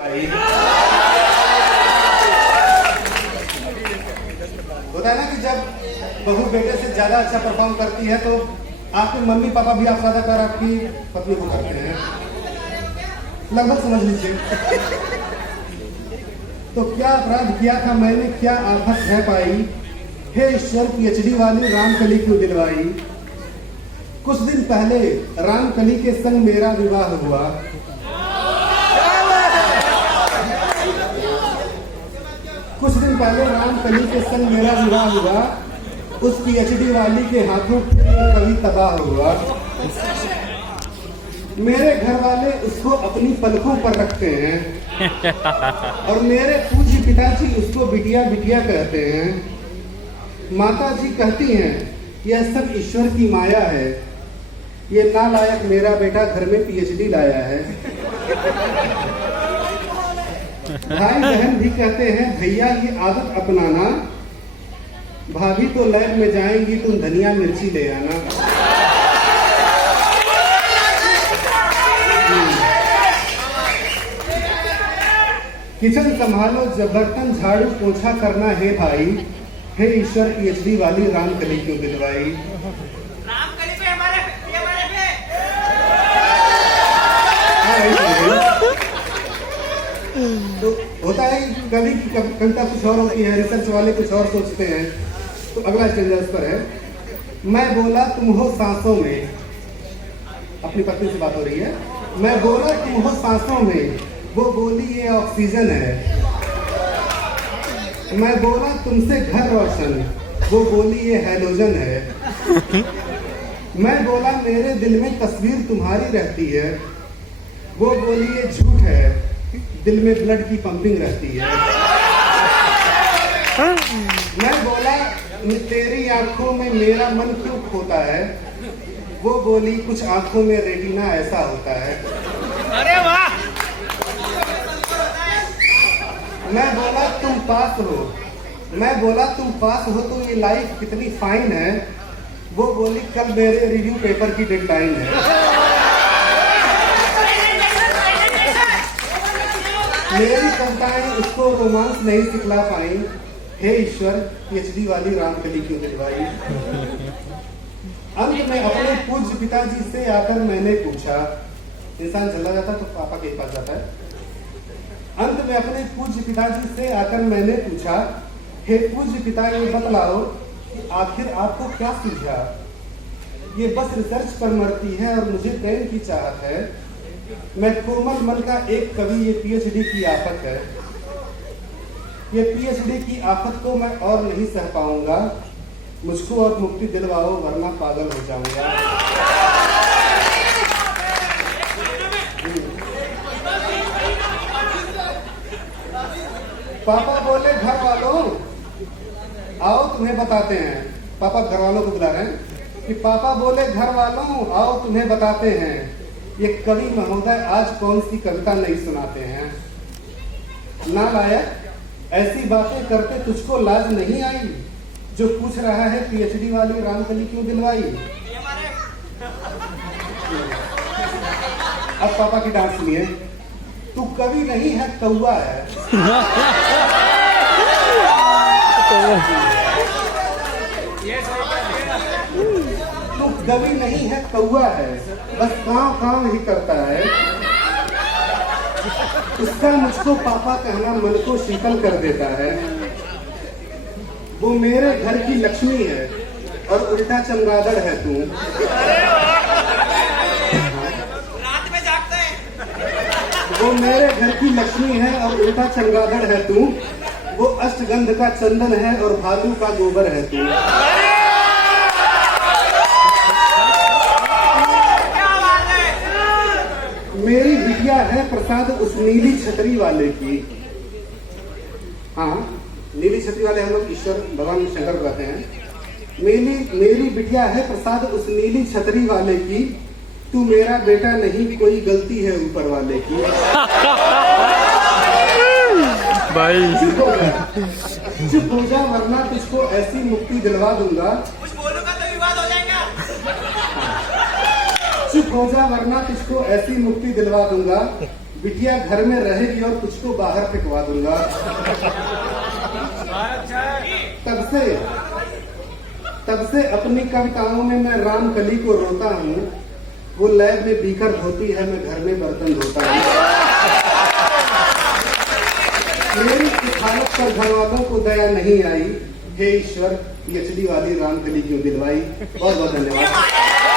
होता है ना कि जब बहू बेटे से ज्यादा अच्छा परफॉर्म करती है तो आपके मम्मी पापा भी आप ज्यादातर आपकी पत्नी को करते हैं, लगभग समझ लीजिए। तो क्या अपराध किया था मैंने, क्या आफत है पाई, हे ईश्वर पीएचडी वाली रामकली क्यों दिलवाई। कुछ दिन पहले रामकली के संग मेरा विवाह हुआ। कुछ दिन पहले रामकली के संग मेरा विवाह हुआ, उस पीएचडी वाली के हाथों कभी तबाह हुआ। मेरे घर वाले उसको अपनी पलकों पर रखते हैं और मेरे पूज्य पिताजी उसको बिटिया बिटिया कहते हैं। माता जी कहती हैं यह सब ईश्वर की माया है, ये नालायक मेरा बेटा घर में पीएचडी लाया है। भाई बहन भी कहते हैं भैया ये आदत अपनाना, भाभी तो लैब में जाएंगी तुम धनिया मिर्ची ले आना। किचन संभालो जब बर्तन झाड़ू पोछा करना है भाई, हे ईश्वर पीएचडी वाली रामकली क्यों दिलवाई। रामकली पे हमारे पे तो होता है कभी कविता कुछ और होती है, रिसर्च वाले कुछ और सोचते हैं। तो अगला स्टेंजा पर है, मैं बोला तुम हो सांसों में, अपनी पत्नी से बात हो रही है। मैं बोला तुम हो सांसों में, वो बोली ये ऑक्सीजन है। मैं बोला तुमसे घर रोशन, वो बोली ये हैलोजन है। मैं बोला मेरे दिल में तस्वीर तुम्हारी रहती है, वो बोली ये झूठ है, दिल में ब्लड की पंपिंग रहती है। मैं बोला तेरी आंखों में मेरा मन क्यों खोता है, वो बोली कुछ आंखों में रेटिना ऐसा होता है। अरे वाह। मैं बोला तुम पास हो, मैं बोला तुम पास हो तो ये लाइफ कितनी फाइन है, वो बोली कल मेरे रिव्यू पेपर की डेडलाइन है। मेरी कविताएं उसको रोमांस नहीं सिखला पाई, हे ईश्वर पीएचडी वाली रामकली क्यों दिलवाई। अंत में अपने पूज्य पिताजी से आकर मैंने पूछा, इंसान चला जाता तो पापा के पास जाता है। अंत में अपने पूज्य पिताजी से आकर मैंने पूछा, हे पूज्य पिता ये बतलाओ कि आखिर आपको क्या सूझा। ये बस रिसर्च पर मरती है और मुझे प्रेम की चाहत है। मैं कोमल मन का एक कवि, ये पीएचडी की आफत है। ये पीएचडी की आफत को मैं और नहीं सह पाऊंगा, मुझको अब मुक्ति दिलवाओ वरना पागल हो जाऊंगा। पापा बोले घर वालों आओ तुम्हें बताते हैं, पापा घर वालों को बुला रहे हैं कि पापा बोले घर वालों आओ तुम्हें बताते हैं, ये कवि महोदय आज कौन सी कविता नहीं सुनाते हैं। नालायक ऐसी बातें करते तुझको लाज नहीं आई, जो पूछ रहा है पीएचडी वाली रामकली क्यों दिलवाई। अब पापा की डांट सुनिए, तू कवि नहीं है कौआ है। तू कवि नहीं है कौआ है, बस काम काम ही करता है। उसका मुझको पापा कहना मन को शीतल कर देता है। वो मेरे घर की लक्ष्मी है और उल्टा चमगादड़ है तू। रात में जागते हैं। वो मेरे घर की लक्ष्मी है और उल्टा चमगादड़ है तू। वो अष्टगंध का चंदन है और भालू का गोबर है तू। मेरी बिटिया है प्रसाद उस नीली छतरी वाले की। हाँ, नीली छतरी वाले हम लोग ईश्वर भगवान शंकर कहते हैं। मेरी बिटिया है प्रसाद उस नीली छतरी वाले की, तू मेरा बेटा नहीं कोई गलती है ऊपर वाले की। भाई चुप हो जा वरना तुझको ऐसी मुक्ति दिलवा दूंगा। कुछ बोलूंगा तो विवाद हो जाएगा। चुप हो जा वरना तुझको ऐसी मुक्ति दिलवा दूंगा, बिटिया घर में रहेगी और तुझको बाहर फेंकवा दूंगा। तब से अपनी कविताओं में मैं रामकली को रोता हूँ। वो लैब में बीकर धोती है, मैं घर में बर्तन धोता हूँ। मेरी इस हालत पर घर वालों को दया नहीं आई। हे ईश्वर, PhD वाली रामकली क्यों दिलवाई। बहुत बहुत धन्यवाद।